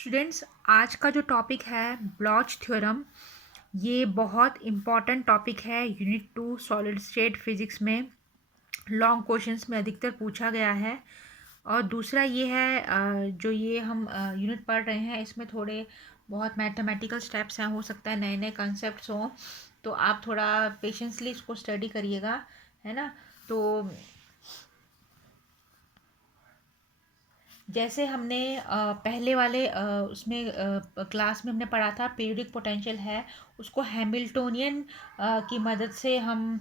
Students, आज का जो टॉपिक है ब्लॉच थ्योरम, ये बहुत इम्पॉर्टेंट टॉपिक है। यूनिट 2 सॉलिड स्टेट फिजिक्स में लॉन्ग क्वेश्चंस में अधिकतर पूछा गया है। और दूसरा ये है जो ये हम यूनिट पढ़ रहे हैं, इसमें थोड़े बहुत मैथमेटिकल स्टेप्स हैं, हो सकता है नए नए कॉन्सेप्ट्स हों, तो आप थोड़ा पेशेंसली इसको स्टडी करिएगा, है ना। तो जैसे हमने पहले वाले उसमें क्लास में हमने पढ़ा था, पीरियोडिक पोटेंशियल है, उसको हैमिल्टोनियन की मदद से हम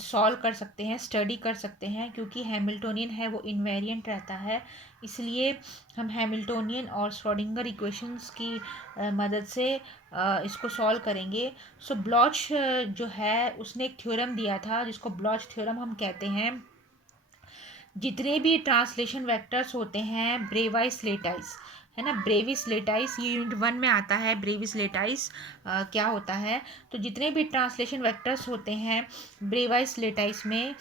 सॉल्व कर सकते हैं, स्टडी कर सकते हैं। क्योंकि हैमिल्टोनियन है वो इनवेरिएंट रहता है, इसलिए हम हैमिल्टोनियन और श्रोडिंगर इक्वेशंस की मदद से इसको सॉल्व करेंगे। सो ब्लॉच जो है उसने एक थ्योरम दिया था जिसको ब्लॉच थ्योरम हम कहते हैं। जितने भी ट्रांसलेशन वेक्टर्स होते हैं ब्रेवाइस लेटाइस, है ना, ब्रेविस लेटाइस, ये यूनिट 1 में आता है। ब्रेविस लेटाइस क्या होता है? तो जितने भी ट्रांसलेशन वेक्टर्स होते हैं ब्रेवाइस लेटाइस में,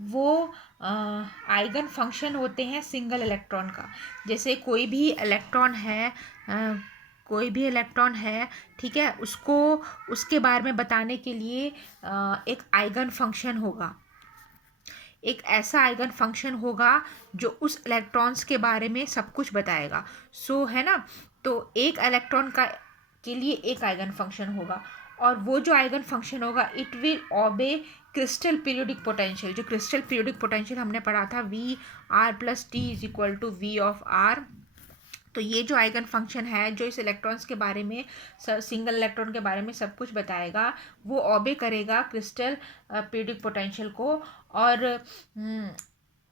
वो आइगन फंक्शन होते हैं सिंगल इलेक्ट्रॉन का। जैसे कोई भी इलेक्ट्रॉन है, ठीक है, उसको उसके बारे में बताने के लिए एक आइगन फंक्शन होगा, एक ऐसा आइगन फंक्शन होगा जो उस इलेक्ट्रॉन्स के बारे में सब कुछ बताएगा। है ना। तो एक इलेक्ट्रॉन का के लिए एक आइगन फंक्शन होगा, और वो जो आइगन फंक्शन होगा it will obey crystal periodic potential. जो क्रिस्टल पीरियोडिक पोटेंशियल हमने पढ़ा था, V R plus T is equal to V of R. तो ये जो आइगन फंक्शन है जो इस इलेक्ट्रॉन्स के बारे में, सिंगल इलेक्ट्रॉन के बारे में सब कुछ बताएगा, वो ओबे करेगा क्रिस्टल पीरियोडिक पोटेंशियल को। और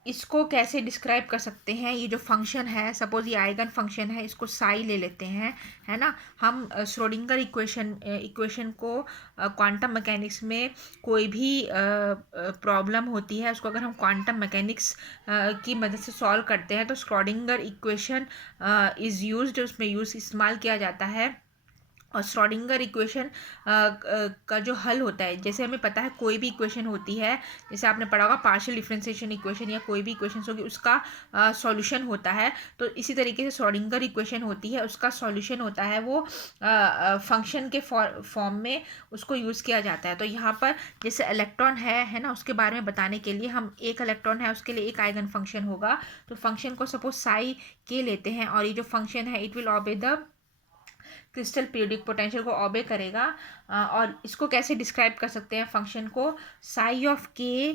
इसको कैसे डिस्क्राइब कर सकते हैं? ये जो फंक्शन है, सपोज ये आइगन फंक्शन है, इसको साई ले लेते हैं, है ना। हम श्रोडिंगर इक्वेशन को क्वांटम मैकेनिक्स में कोई भी प्रॉब्लम होती है उसको अगर हम क्वांटम मैकेनिक्स की मदद से सॉल्व करते हैं तो श्रोडिंगर इक्वेशन इज़ यूज्ड, उसमें इस्तेमाल किया जाता है। और श्रोडिंगर इक्वेशन का जो हल होता है, जैसे हमें पता है कोई भी इक्वेशन होती है, जैसे आपने पढ़ा होगा पार्शियल डिफरेंशिएशन इक्वेशन या कोई भी इक्वेशन होगी, उसका सॉल्यूशन होता है। तो इसी तरीके से श्रोडिंगर इक्वेशन होती है, उसका सॉल्यूशन होता है वो फंक्शन के फॉर्म में उसको यूज़ किया जाता है। तो यहाँ पर जैसे इलेक्ट्रॉन है ना, उसके बारे में बताने के लिए हम, एक इलेक्ट्रॉन है उसके लिए एक आइगन फंक्शन होगा। तो फंक्शन को सपोज साई के लेते हैं, और ये जो फंक्शन है it will obey the crystal periodic potential को ओबे करेगा। और इसको कैसे डिस्क्राइब कर सकते हैं फंक्शन को? Psi of k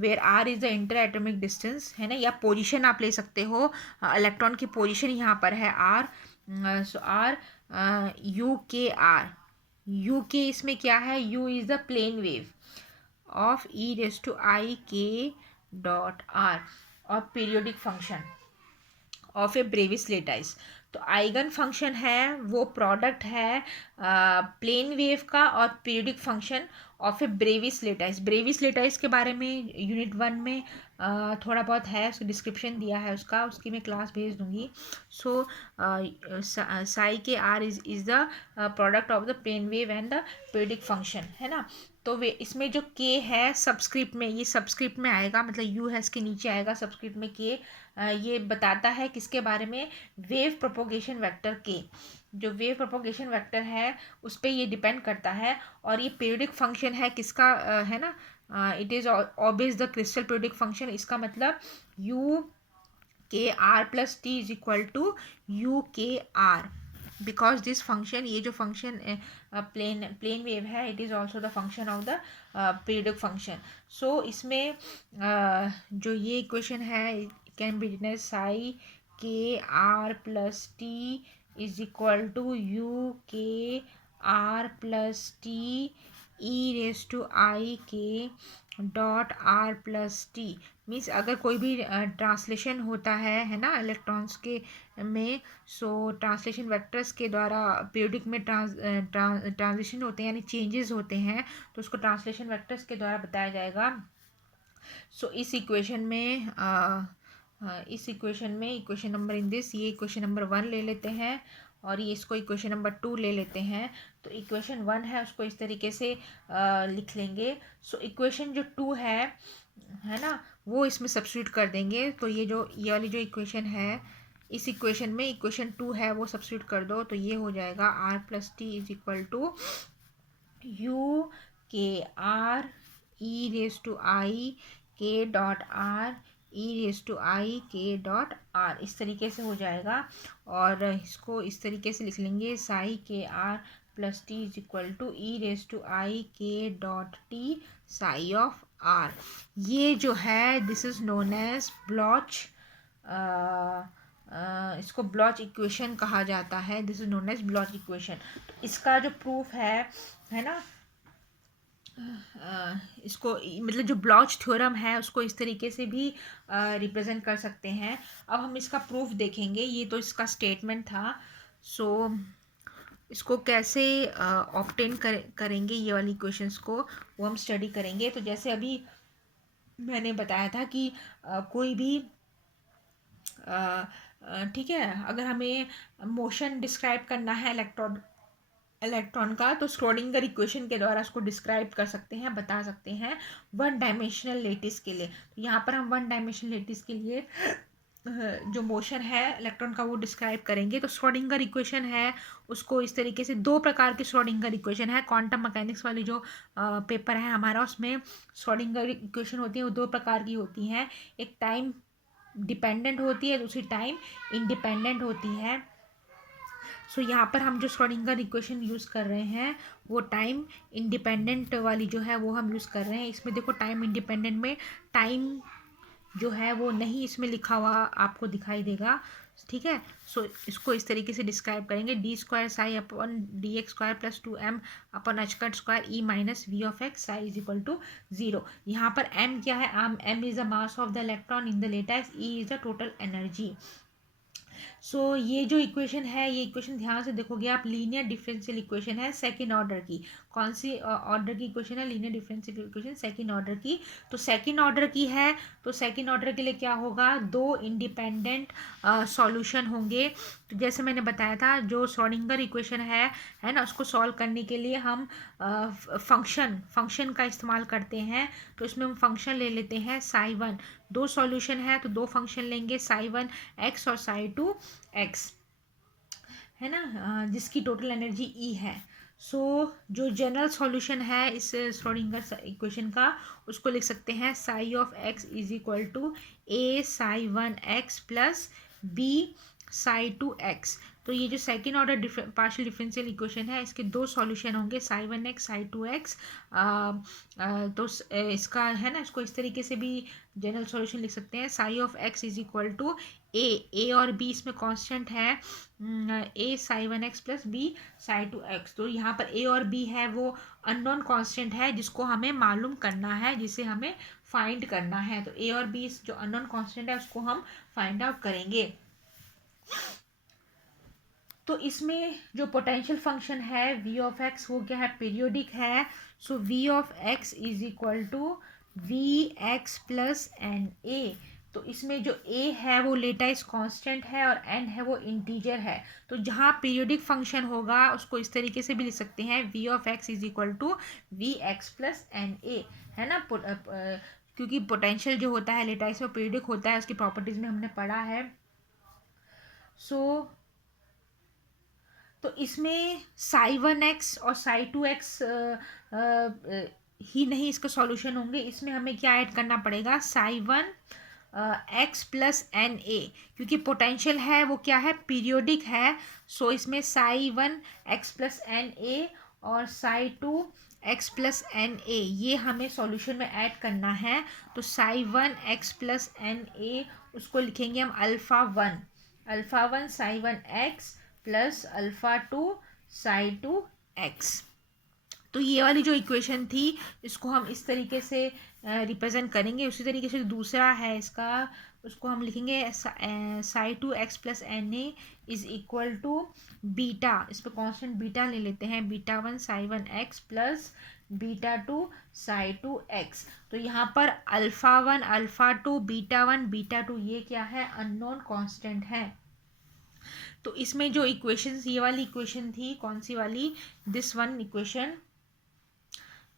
where r is the interatomic distance, है ना, या पोजीशन आप ले सकते हो। इलेक्ट्रॉन की पोजीशन यहाँ पर है R, so R U K R. U K इसमें क्या है? U is the plane wave of E raise to I के डॉट आर, और periodic function of a Bravais lattice. तो आइगन फंक्शन है वो प्रोडक्ट है प्लेन वेव का और periodic function of a Bravais lattice. Bravais lattice के बारे में यूनिट 1 में थोड़ा बहुत है, उसका डिस्क्रिप्शन दिया है उसका, उसकी मैं क्लास भेज दूंगी। सो साई के r is the product of the plane wave and the periodic function, है ना। तो वे इसमें जो के है सबस्क्रिप्ट में, ये सबस्क्रिप्ट में आएगा, मतलब यू है इसके नीचे आएगा सबस्क्रिप्ट में के। ये बताता है किसके बारे में? वेव प्रोपोगेशन वेक्टर के। जो वेव प्रोपोगेशन वेक्टर है उस पर ये डिपेंड करता है। और ये पीरियोडिक फंक्शन है किसका? है ना, it is obvious the crystal periodic function. इसका मतलब U K R plus T is equal to U K R, because this function, ये जो फंक्शन प्लेन वेव है, it is also the function of the periodic function. So इसमें जो ये equation है can be written as psi के R plus T is equal to U K R plus T E raise to I के dot are plus T. Means अगर कोई भी translation होता है ना, इलेक्ट्रॉन्स के में, सो ट्रांसलेशन वेक्टर्स के द्वारा पीरियोडिक में ट्रांजिशन होते हैं, यानी चेंजेस होते हैं, तो उसको ट्रांसलेशन वेक्टर्स के द्वारा बताया जाएगा। सो इस इक्वेशन में इक्वेशन नंबर इन दिस, ये इक्वेशन नंबर 1 ले लेते हैं, और ये इसको इक्वेशन नंबर 2 ले लेते हैं। तो इक्वेशन 1 है उसको इस तरीके से लिख लेंगे। सो इक्वेशन जो 2 है ना, वो इसमें सब्स्टिट्यूट कर देंगे। तो ये वाली जो इक्वेशन है, इस इक्वेशन में इक्वेशन 2 है वो सब्स्टिट्यूट कर दो, तो ये हो जाएगा r plus T is equal to U K R E raise to I के dot R E raise to I के डॉट आर, इस तरीके से हो जाएगा। और इसको इस तरीके से लिख लेंगे साई के R plus T is equal to E raise to I के dot T psi of R. ये जो है this is known as Bloch, इसको ब्लॉच इक्वेशन कहा जाता है। This is known as Bloch equation. तो इसका जो प्रूफ है ना, इसको मतलब जो ब्लॉच थ्योरम है उसको इस तरीके से भी रिप्रेजेंट कर सकते हैं। अब हम इसका प्रूफ देखेंगे। ये तो इसका स्टेटमेंट था। सो इसको कैसे ऑब्टेन करेंगे ये वाली इक्वेशंस को, वो हम स्टडी करेंगे। तो जैसे अभी मैंने बताया था कि कोई भी ठीक है, अगर हमें मोशन डिस्क्राइब करना है इलेक्ट्रॉन का, तो श्रोडिंगर इक्वेशन के द्वारा उसको डिस्क्राइब कर सकते हैं, बता सकते हैं वन डायमेंशनल लेटिस के लिए। तो यहाँ पर हम वन डायमेंशनल लेटिस के लिए जो मोशन है इलेक्ट्रॉन का वो डिस्क्राइब करेंगे। तो श्रोडिंगर इक्वेशन है उसको इस तरीके से, दो प्रकार की श्रोडिंगर इक्वेशन है। क्वांटम मैकेनिक्स वाली जो पेपर है हमारा, उसमें श्रोडिंगर इक्वेशन होती है वो दो प्रकार की होती हैं। एक टाइम डिपेंडेंट होती है, दूसरी टाइम इंडिपेंडेंट होती है। सो यहाँ पर हम जो श्रोडिंगर इक्वेशन यूज़ कर रहे हैं वो टाइम इंडिपेंडेंट वाली जो है वो हम यूज़ कर रहे हैं। इसमें देखो टाइम इंडिपेंडेंट में टाइम जो है वो नहीं इसमें लिखा हुआ आपको दिखाई देगा, ठीक है। सो इसको इस तरीके से डिस्क्राइब करेंगे, D square psi upon D x square plus 2m upon H cut square E minus we of x psi is equal to 0। यहाँ पर m क्या है, m is the mass of the electron in the lattice, e is the total energy. So ये जो equation है, ये equation ध्यान से देखोगे आप, लीनियर डिफरेंशियल इक्वेशन है सेकंड ऑर्डर की। कौन सी ऑर्डर की इक्वेशन है? Linear differential equation second order की। तो सेकंड ऑर्डर की है, तो सेकंड ऑर्डर के लिए क्या होगा, दो इंडिपेंडेंट सॉल्यूशन होंगे। तो जैसे मैंने बताया था, जो श्रोडिंगर इक्वेशन है ना, उसको सॉल्व करने के लिए हम फंक्शन का इस्तेमाल करते हैं। तो इसमें हम फंक्शन ले लेते हैं साई वन। दो सॉल्यूशन है तो दो फंक्शन लेंगे, साई वन एक्स और साई टू एक्स, है ना, जिसकी टोटल एनर्जी ई है। सो जो जनरल सॉल्यूशन है इस श्रोडिंगर इक्वेशन का, उसको लिख सकते हैं psi of x is equal to a psi one x plus B psi two x. तो ये जो second order partial differential equation है, इसके दो सॉल्यूशन होंगे, psi one x psi two x. तो इसका है ना, इसको इस तरीके से भी जनरल सॉल्यूशन लिख सकते हैं, psi of x is equal to A और बी इसमें कांस्टेंट है, A psi one x plus B psi two x. तो यहाँ पर ए और बी है वो अननोन कांस्टेंट है जिसको हमें मालूम करना है, जिसे हमें फाइंड करना है। तो ए और बी जो अननोन कांस्टेंट है उसको हम फाइंड आउट करेंगे। तो इसमें जो पोटेंशियल फंक्शन है v ऑफ एक्स, वो क्या है, पीरियोडिक है। So v of x is equal to v x plus N a. तो इसमें जो a है वो लेटाइस कांस्टेंट है और n है वो इंटीजर है। तो जहाँ पीरियोडिक फंक्शन होगा उसको इस तरीके से भी लिख सकते हैं, v of x is equal to v x plus N a, है ना। क्योंकि पोटेंशियल जो होता है लेटाइस में पीरियोडिक होता है, उसकी प्रॉपर्टीज में हमने पढ़ा है। सो तो इसमें साई वन एक्स और साई टू एक्स ही नहीं इसका सॉल्यूशन होंगे, इसमें हमें क्या ऐड करना पड़ेगा, psi one x plus N a, क्योंकि पोटेंशियल है वो क्या है, पीरियोडिक है। सो इसमें psi one x plus N A और psi two x plus N A ये हमें सॉल्यूशन में ऐड करना है। तो psi one x plus N A उसको लिखेंगे हम alpha one psi one x plus alpha two psi two x. तो ये वाली जो इक्वेशन थी इसको हम इस तरीके से रिप्रेजेंट करेंगे। उसी तरीके से दूसरा है इसका, उसको हम लिखेंगे psi two x plus N A is equal to beta, इस पर कॉन्स्टेंट बीटा ले लेते हैं, beta one psi one x plus beta two psi two x. तो यहाँ पर alpha one alpha two beta one beta two ये क्या है, अननोन कांस्टेंट है। तो इसमें जो इक्वेशंस, ये वाली इक्वेशन थी, कौन सी वाली, दिस वन इक्वेशन,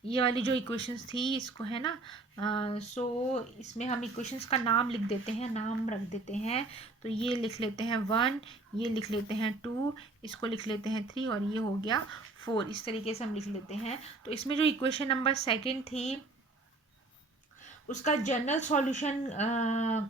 ये वाली जो इक्वेशंस थी इसको है ना, सो इसमें हम इक्वेशंस का नाम लिख देते हैं, नाम रख देते हैं। तो ये लिख लेते हैं 1, ये लिख लेते हैं 2, इसको लिख लेते हैं 3 और ये हो गया 4। इस तरीके से हम लिख लेते हैं। तो इसमें जो इक्वेशन नंबर सेकंड थी उसका जनरल सॉल्यूशन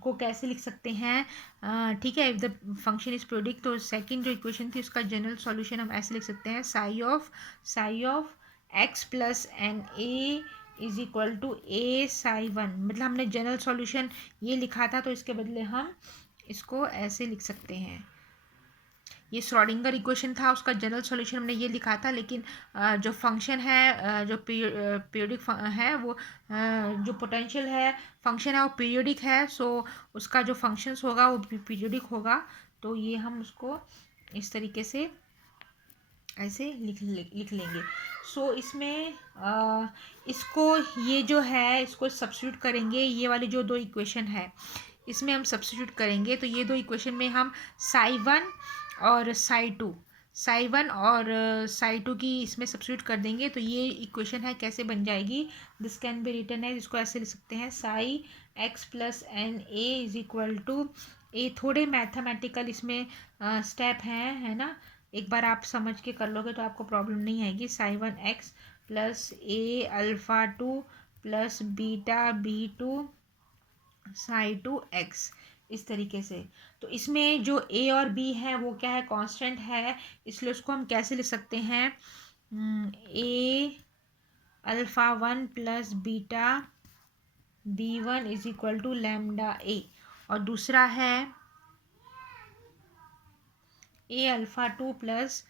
को कैसे लिख सकते हैं, ठीक है। इफ द फंक्शन इज प्रोडिक, तो सेकंड जो इक्वेशन थी उसका जनरल सॉल्यूशन हम ऐसे लिख सकते हैं, psi of x plus N A is equal to a psi one. मतलब हमने जनरल सॉल्यूशन ये लिखा था, तो इसके बदले हम इसको ऐसे लिख सकते हैं। ये श्रोडिंगर इक्वेशन था, उसका जनरल सॉल्यूशन हमने ये लिखा था, लेकिन जो फंक्शन है, जो पीरियोडिक है वो, जो पोटेंशियल है फंक्शन है वो पीरियोडिक है। सो उसका जो फंक्शंस होगा वो पीरियोडिक होगा। तो ये हम उसको इस तरीके से ऐसे लिख लेंगे। सो इसमें इसको ये जो है इसको सब्स्टिट्यूट करेंगे। ये वाली जो दो इक्वेशन है इसमें हम सब्स्टिट्यूट करेंगे। तो ये दो इक्वेशन में हम साई वन और साई वन और साई टू की इसमें सब्स्टिट्यूट कर देंगे। तो ये इक्वेशन है कैसे बन जाएगी, दिस कैन बी रिटन है, इसको ऐसे लिख सकते हैं, psi x plus N A is equal to A. थोड़े मैथमेटिकल इसमें स्टेप हैं, है ना। एक बार आप समझ के कर लोगे तो आपको प्रॉब्लम नहीं आएगी। Psi one x plus a alpha two plus beta b two psi two x, इस तरीके से। तो इसमें जो ए और बी है वो क्या है, कांस्टेंट है, इसलिए उसको हम कैसे लिख सकते हैं, A alpha one plus beta B one is equal to lambda A. और दूसरा है A alpha two plus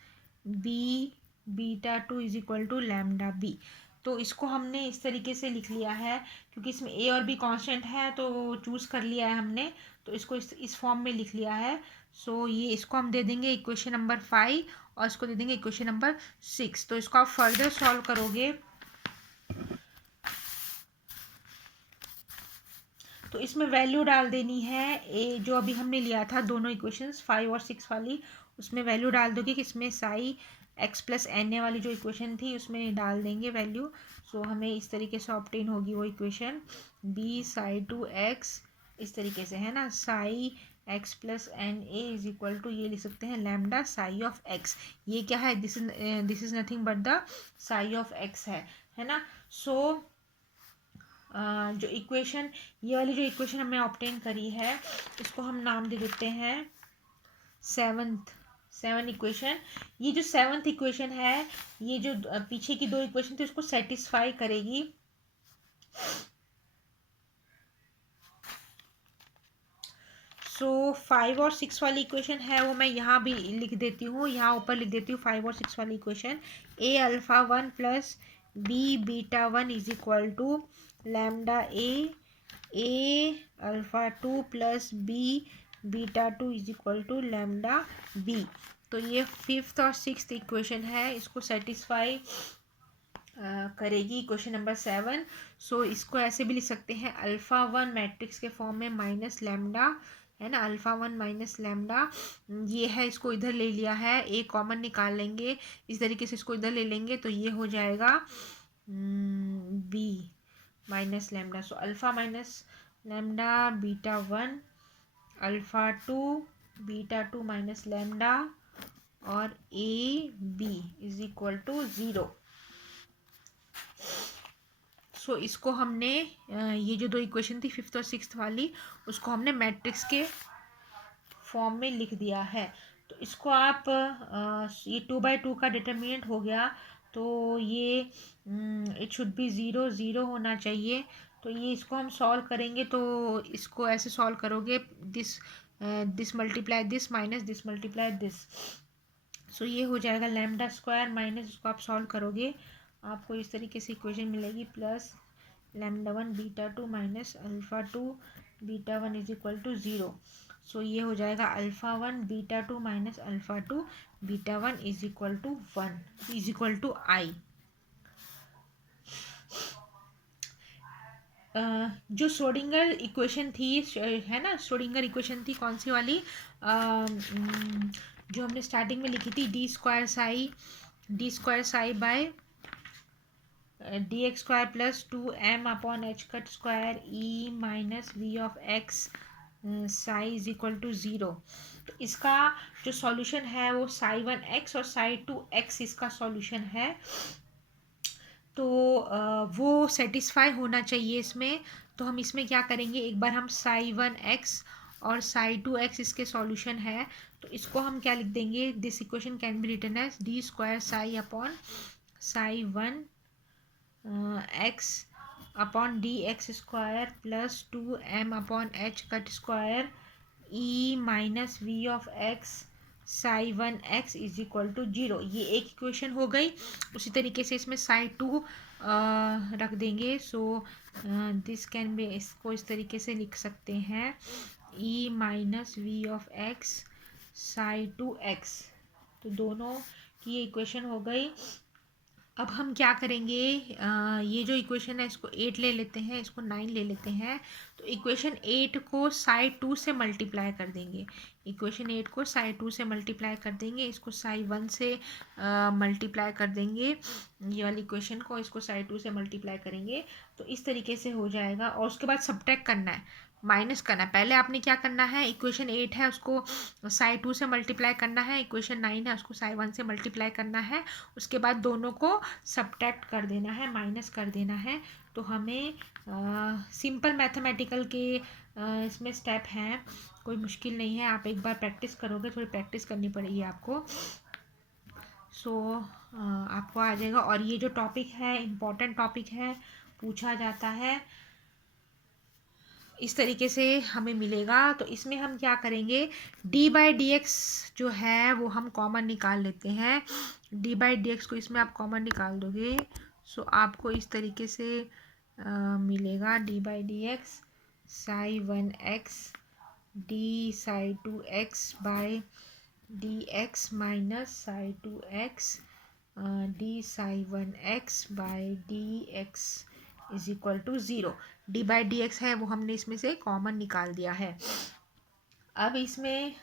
B beta two is equal to lambda B. तो इसको हमने इस तरीके से लिख लिया है, क्योंकि इसमें ए और बी कांस्टेंट है तो चूज़ कर लिया है हमने, तो इसको इस फॉर्म में लिख लिया है। सो ये इसको हम दे देंगे इक्वेशन नंबर 5 और इसको दे देंगे इक्वेशन नंबर 6। तो इसको आप फर्दर सॉल्व करोगे तो इसमें वैल्यू डाल देनी है, ए जो अभी हमने लिया था दोनों इक्वेशंस 5 और 6 वाली, उसमें वैल्यू डाल दोगे कि इसमें psi x plus N a वाली जो इक्वेशन थी उसमें डाल देंगे वैल्यू। सो हमें इस तरीके से ऑब्टेन होगी वो equation, b psi two x, इस तरीके से, है ना। Psi x plus N A is equal to, ये लिख सकते हैं लैम्डा साई ऑफ एक्स। ये क्या है, this is nothing but the Sai of x है ना। सो जो इक्वेशन, ये वाली जो इक्वेशन हमने ऑब्टेन करी है इसको हम नाम दे देते हैं सेवन इक्वेशन। ये जो सेवन्थ इक्वेशन है, ये जो पीछे की दो इक्वेशन थी उसको सेटिस्फाई करेगी। सो 5 और 6 वाली इक्वेशन है वो मैं यहाँ भी लिख देती हूँ, यहाँ ऊपर लिख देती हूँ 5 और 6 वाली equation, a alpha one plus B beta one is equal to lambda a alpha two plus B beta two is equal to lambda B. तो ये 5th और 6th इक्वेशन है, इसको सेटिस्फाई करेगी इक्वेशन नंबर 7। सो इसको ऐसे भी लिख सकते हैं, अल्फ़ा वन मैट्रिक्स के फॉर्म में माइनस लैम्डा, है ना, अल्फ़ा वन माइनस लैम्डा, ये है, इसको इधर ले लिया है, ए कॉमन निकाल लेंगे, इस तरीके से इसको इधर ले लेंगे तो ये हो जाएगा B minus lambda. So alpha minus lambda beta one, alpha two beta two minus lambda और A B is equal to 0। So इसको हमने ये जो दो इक्वेशन थी 5th और 6th वाली, उसको हमने मैट्रिक्स के फॉर्म में लिख दिया है। तो इसको आप ये 2/2 का डिटर्मिनेंट हो गया, तो ये इट शुड बी 0 0 होना चाहिए। तो ये इसको हम सॉल्व करेंगे, तो इसको ऐसे सॉल्व करोगे, this multiply this minus this multiply this. So ये हो जाएगा लैम्डा स्क्वायर माइनस, इसको आप सॉल्व करोगे आपको इस तरीके से इक्वेशन मिलेगी, plus lambda one beta two minus alpha two beta one is equal to 0। So ये हो जाएगा alpha one beta two minus alpha two beta one is equal to 1 is equal to I. जो Schrodinger equation थी, है ना, Schrodinger equation थी कौन सी वाली, जो हमने स्टार्टिंग में लिखी थी, d square psi by d x square plus 2m upon H cut square E minus we of x psi is equal to 0। तो इसका जो सॉल्यूशन है वो साई 1x और साई 2x इसका सॉल्यूशन है। तो वो सेटिस्फाई होना चाहिए इसमें। तो हम इसमें क्या करेंगे, एक बार हम साई 1x और साई 2x इसके सॉल्यूशन है, तो इसको हम क्या लिख देंगे, this equation can be written as d square psi upon psi 1x upon D x square plus 2m upon H cut square E minus we of x psi 1x is equal to 0। ये एक equation हो गई। उसी तरीके से इसमें साई 2 रख देंगे। सो दिस कैन बी, इसको इस तरीके से लिख सकते हैं E minus we of x psi 2x। तो दोनों की इक्वेशन हो गई। अब हम क्या करेंगे, ये जो इक्वेशन है इसको 8 ले लेते हैं, इसको 9 ले लेते हैं। तो इक्वेशन 8 को साई 2 से मल्टीप्लाई कर देंगे। इक्वेशन 8 को साई 2 से मल्टीप्लाई कर देंगे, इसको साई 1 से मल्टीप्लाई कर देंगे। ये वाली इक्वेशन को, इसको साई 2 से मल्टीप्लाई करेंगे तो इस तरीके से हो जाएगा। और उसके बाद सब्ट्रैक्ट करना है, माइनस करना है। पहले आपने क्या करना है, इक्वेशन 8 है उसको साई 2 से मल्टीप्लाई करना है, इक्वेशन 9 है उसको साई 1 से मल्टीप्लाई करना है। उसके बाद दोनों को सब्ट्रैक्ट कर देना है, माइनस कर देना है। तो हमें सिंपल मैथमेटिकल के इसमें स्टेप हैं, कोई मुश्किल नहीं है। आप एक बार प्रैक्टिस करोगे, थोड़ी प्रैक्टिस करनी पड़ेगी आपको। सो आपको आ जाएगा। और ये जो टॉपिक है इम्पोर्टेंट टॉपिक है, पूछा जाता है, इस तरीके से हमें मिलेगा। तो इसमें हम क्या करेंगे, डी बाई डी एक्स जो है वो हम कॉमन निकाल लेते हैं। डी बाई डी एक्स को इसमें आप कॉमन निकाल दोगे, सो आपको इस तरीके से मिलेगा d by D x psi 1x d psi 2x by D x minus psi 2x d psi 1x by D x is equal to 0। डी बाई डी एक्स है वो हमने इसमें से कॉमन निकाल दिया है। अब इसमें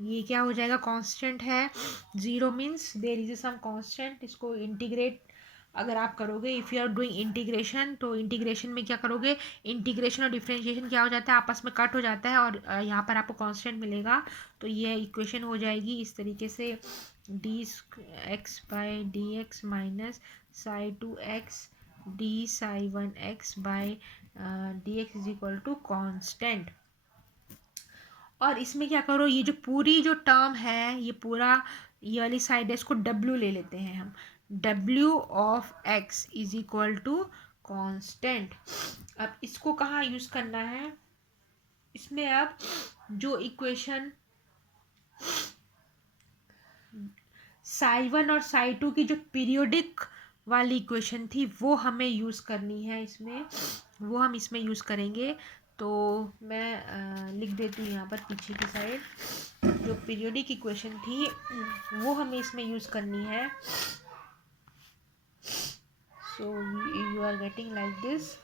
ये क्या हो जाएगा, कांस्टेंट है। 0 means there is some constant. इसको इंटीग्रेट अगर आप करोगे, if you are doing integration, तो इंटीग्रेशन में क्या करोगे, इंटीग्रेशन और डिफरेंशिएशन क्या हो जाता है, आपस में कट हो जाता है और यहाँ पर आपको कांस्टेंट मिलेगा। तो ये इक्वेशन हो जाएगी इस तरीके से, d x by D x minus psi 2x d psi 1x by D x is equal to constant. और इसमें क्या करो, ये जो पूरी जो टर्म है, ये पूरा ये वाली साइड है, इसको w ले लेते हैं हम। w of x is equal to constant. अब इसको कहाँ यूज करना है, इसमें अब जो इक्वेशन साई 1 और साई 2 की जो पीरियोडिक वाली इक्वेशन थी वो हमें यूज़ करनी है इसमें, वो हम इसमें यूज़ करेंगे। तो मैं लिख देती हूँ यहाँ पर पीछे की साइड, जो पीरियोडिक इक्वेशन थी वो हमें इसमें यूज़ करनी है। So you are getting like this.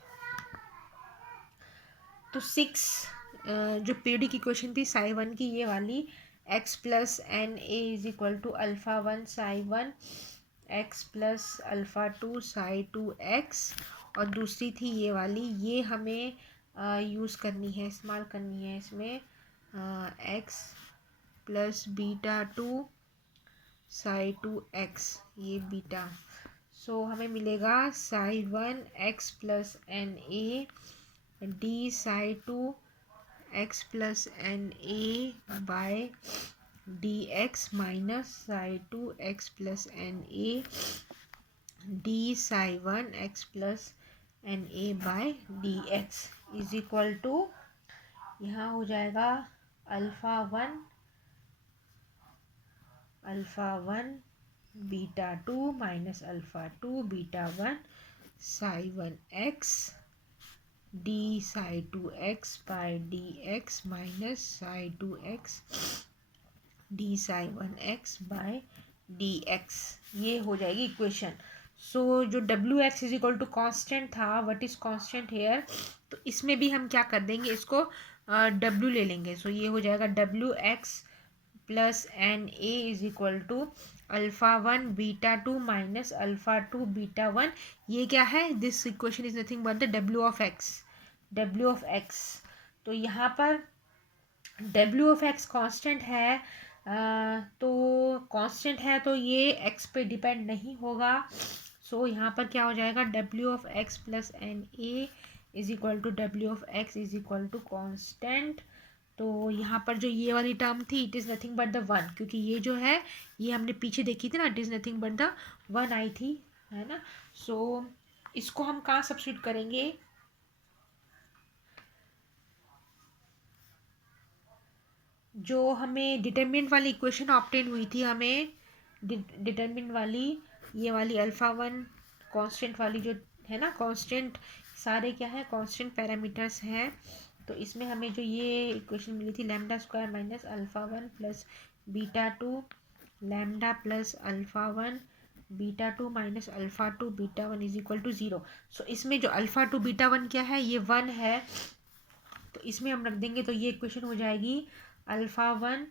तो 6 जो पीरियोडिक इक्वेशन थी साई 1 की, ये वाली x plus N A is equal to alpha 1 psi 1 x plus alpha 2 psi 2x, और दूसरी थी ये वाली, ये हमें यूज़ करनी है, इस्तेमाल करनी है इसमें x plus beta 2 psi 2x, ये बीटा। सो हमें मिलेगा psi 1 x plus N a d psi 2 x plus N a by d x minus psi 2 x plus N a d psi 1 x plus N a by d x is equal to, यहाँ हो जाएगा alpha 1 beta 2 minus alpha 2 beta 1 psi 1 x d psi 2x by d x minus psi 2x d psi 1x by d x, ये हो जाएगी equation. So जो डब्ल्यू x is equal to constant था, what is constant here, तो इसमें भी हम क्या कर देंगे, इसको डब्ल्यू ले लेंगे। सो ये हो जाएगा W X plus N A is equal to alpha one beta two minus alpha two beta one. ये क्या है? This equation is nothing but the W of X, W of X. तो यहाँ पर डब्ल्यू ऑफ एक्स कॉन्स्टेंट है, तो constant है तो ये एक्स पे डिपेंड नहीं होगा। सो यहाँ पर क्या हो जाएगा? W of x plus N A is equal to W of x is equal to constant. तो यहाँ पर जो ये वाली टर्म थी it is nothing but the one, क्योंकि ये जो है ये हमने पीछे देखी थी ना, it is nothing but the one I थी, है ना। सो इसको हम कहाँ सब्स्टिट्यूट करेंगे? जो हमें डिटरमिनेंट वाली इक्वेशन ऑब्टेन हुई थी, हमें डिटरमिनेंट वाली, ये वाली अल्फ़ा वन कांस्टेंट वाली जो है ना, कांस्टेंट सारे क्या है? कांस्टेंट पैरामीटर्स हैं। तो इसमें हमें जो ये इक्वेशन मिली थी lambda square minus alpha one plus beta two lambda plus alpha one beta two minus alpha two beta one is equal to zero. So इसमें जो अल्फ़ा टू बीटा वन क्या है? ये वन है, तो इसमें हम रख देंगे तो ये इक्वेशन हो जाएगी alpha one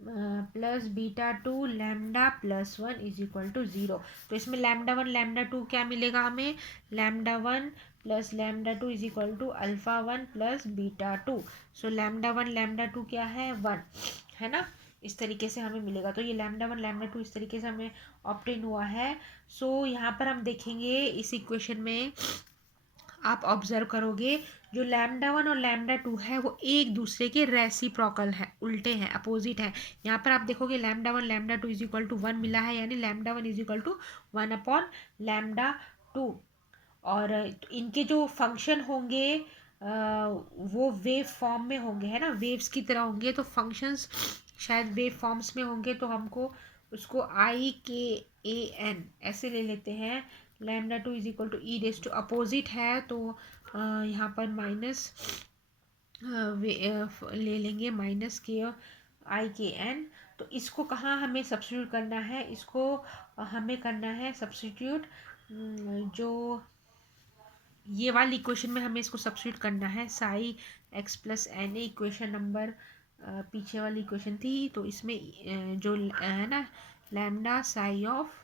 plus beta two lambda plus one is equal to zero. तो इसमें लैम्डा वन लैम्डा टू क्या मिलेगा हमें? Lambda one plus lambda two is equal to alpha one plus beta two. So lambda one lambda two क्या है? One, है ना। इस तरीके से हमें मिलेगा। तो ये लैम्डा वन लैम्डा टू इस तरीके से हमें ऑब्टेन हुआ है। सो यहाँ पर हम देखेंगे इस इक्वेशन में आप ऑब्जर्व करोगे जो लैम्डा वन और लैम्डा टू है वो एक दूसरे के रेसिप्रोकल है, उल्टे हैं, अपोजिट हैं। यहाँ पर आप देखोगे lambda one lambda two is equal to one मिला है, यानी lambda one is equal to one upon lambda two. और इनके जो फंक्शन होंगे वो वेव फॉर्म में होंगे, है ना, वेव्स की तरह होंगे। तो फंक्शंस शायद वेव फॉर्म्स में होंगे, तो हमको उसको आई के ए एन ऐसे ले लेते हैं। Lambda two is equal to E raise to opposite है, तो यहाँ पर माइनस ले लेंगे माइनस के आई के एन। तो इसको कहाँ हमें सब्स्टिट्यूट करना है? इसको हमें करना है सब्स्टिट्यूट जो ये वाली इक्वेशन में हमें इसको सब्स्टिट्यूट करना है। Psi x plus N a equation number पीछे वाली इक्वेशन थी, तो इसमें जो है ना लैम्डा साई ऑफ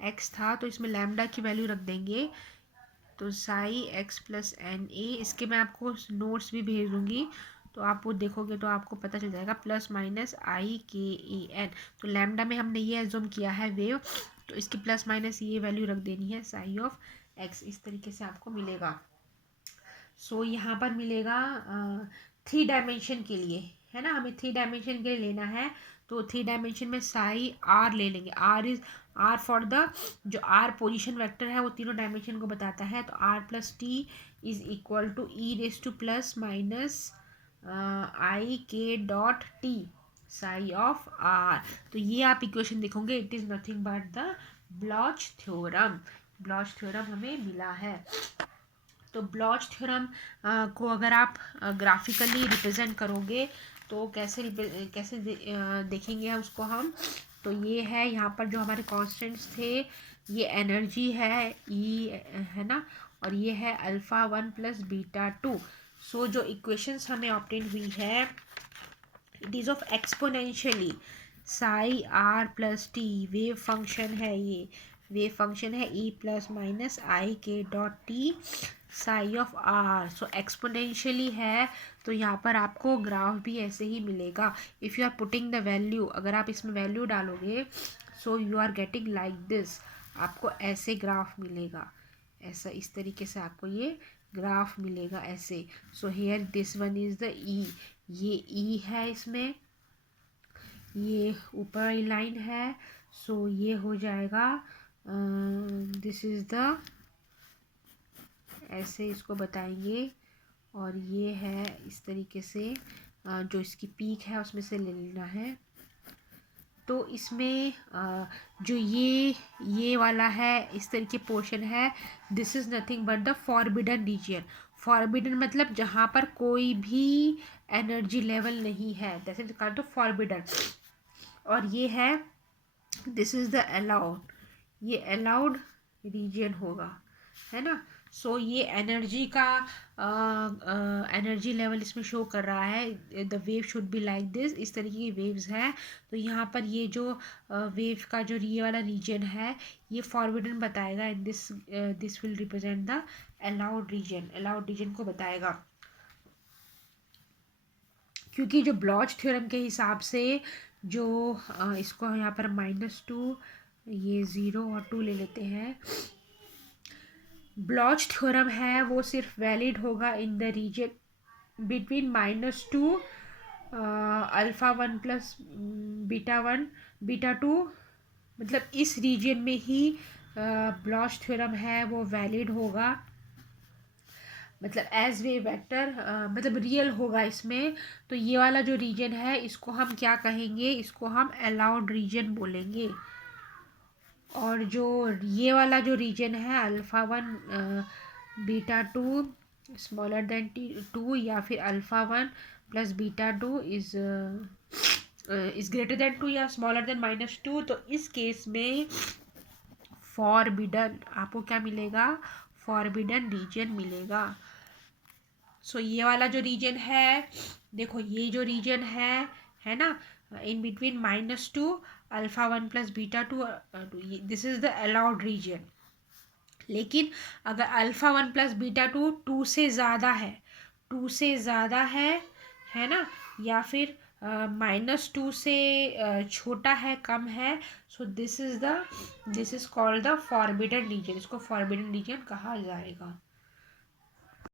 एक्स था, तो इसमें लैम्डा की वैल्यू रख देंगे। तो psi x plus N a, इसके मैं आपको नोट्स भी भेज दूँगी, तो आप वो देखोगे तो आपको पता चल जाएगा। प्लस माइनस आई के ए एन, तो लैम्डा में हमने ये एज्यूम किया है वेव, तो इसकी प्लस माइनस ये वैल्यू रख देनी है साई ऑफ एक्स। इस तरीके से आपको मिलेगा। सो यहाँ पर मिलेगा थ्री डायमेंशन के लिए, है ना, हमें थ्री डायमेंशन के लिए लेना है। तो थ्री डायमेंशन में साई आर ले लेंगे। R is R for the, जो आर पोजीशन वेक्टर है वो तीनों डायमेंशन को बताता है। तो R plus T is equal to E raise to plus minus आई के dot T psi of R. तो ये आप इक्वेशन देखोगे it is nothing but the Bloch theorem. Bloch theorem हमें मिला है। तो ब्लॉच थ्योरम को अगर आप ग्राफिकली रिप्रेजेंट करोगे तो कैसे देखेंगे हम उसको हम? तो ये है यहाँ पर जो हमारे कांस्टेंट्स थे, ये एनर्जी है ई, है ना, और ये है alpha one plus beta two. So जो इक्वेशंस हमें ऑब्टेन हुई है it is of exponentially psi R plus T, wave function है, ये वेव फंक्शन है ई प्लस माइनस आई के dot T psi of r. So exponentially है, तो यहाँ पर आपको ग्राफ भी ऐसे ही मिलेगा। If you are putting the value, अगर आप इसमें वैल्यू डालोगे so you are getting like this, आपको ऐसे ग्राफ मिलेगा, ऐसा इस तरीके से आपको ये ग्राफ मिलेगा ऐसे। So here this one is the E, ये ई है, इसमें ये ऊपर लाइन है। सो ये हो जाएगा दिस इज़ द, ऐसे इसको बताएंगे। और ये है इस तरीके से जो इसकी पीक है उसमें से ले लेना है। तो इसमें जो ये वाला है इस तरीके पोर्शन है, this is nothing but the forbidden region. Forbidden मतलब जहाँ पर कोई भी एनर्जी लेवल नहीं है, that is called the forbidden. और ये है दिस इज़ द अलाउड, ये अलाउड रीजन होगा, है ना। सो ये एनर्जी का एनर्जी लेवल इसमें शो कर रहा है, the wave should be like this, इस तरीके की वेव्स हैं। तो यहाँ पर ये जो वेव का जो ये वाला रीजन है ये फॉरबिडन बताएगा, and this will represent the allowed reason को बताएगा। क्योंकि जो ब्लॉच थ्योरम के हिसाब से जो इसको यहाँ पर -2, ये 0 और 2 ले लेते हैं, ब्लॉच थ्योरम है वो सिर्फ वैलिड होगा in the region between -2 alpha 1 plus beta 1 beta 2, मतलब इस रीजन में ही ब्लॉच थ्योरम है वो वैलिड होगा, मतलब एज वे वेक्टर, मतलब रियल होगा इसमें। तो ये वाला जो रीजन है इसको हम क्या कहेंगे, इसको हम अलाउड रीजन बोलेंगे। और जो ये वाला जो रीजन है alpha 1 beta 2 smaller than two, या फिर alpha 1 plus beta 2 is greater than 2 या स्मॉलर देन -2, तो इस केस में फॉरबिडन आपको क्या मिलेगा, फॉरबिडन रीजन मिलेगा। सो ये वाला जो रीजन है, देखो ये जो रीजन है ना, in between -2 alpha 1 plus beta 2, this is the allowed reason. लेकिन अगर अल्फ़ा 1 प्लस बीटा 2 2 से ज़्यादा है, 2 से ज़्यादा है ना, या फिर -2 से छोटा है, कम है, so this is called the forbidden region, इसको फॉरबिडन रीजन कहा जाएगा।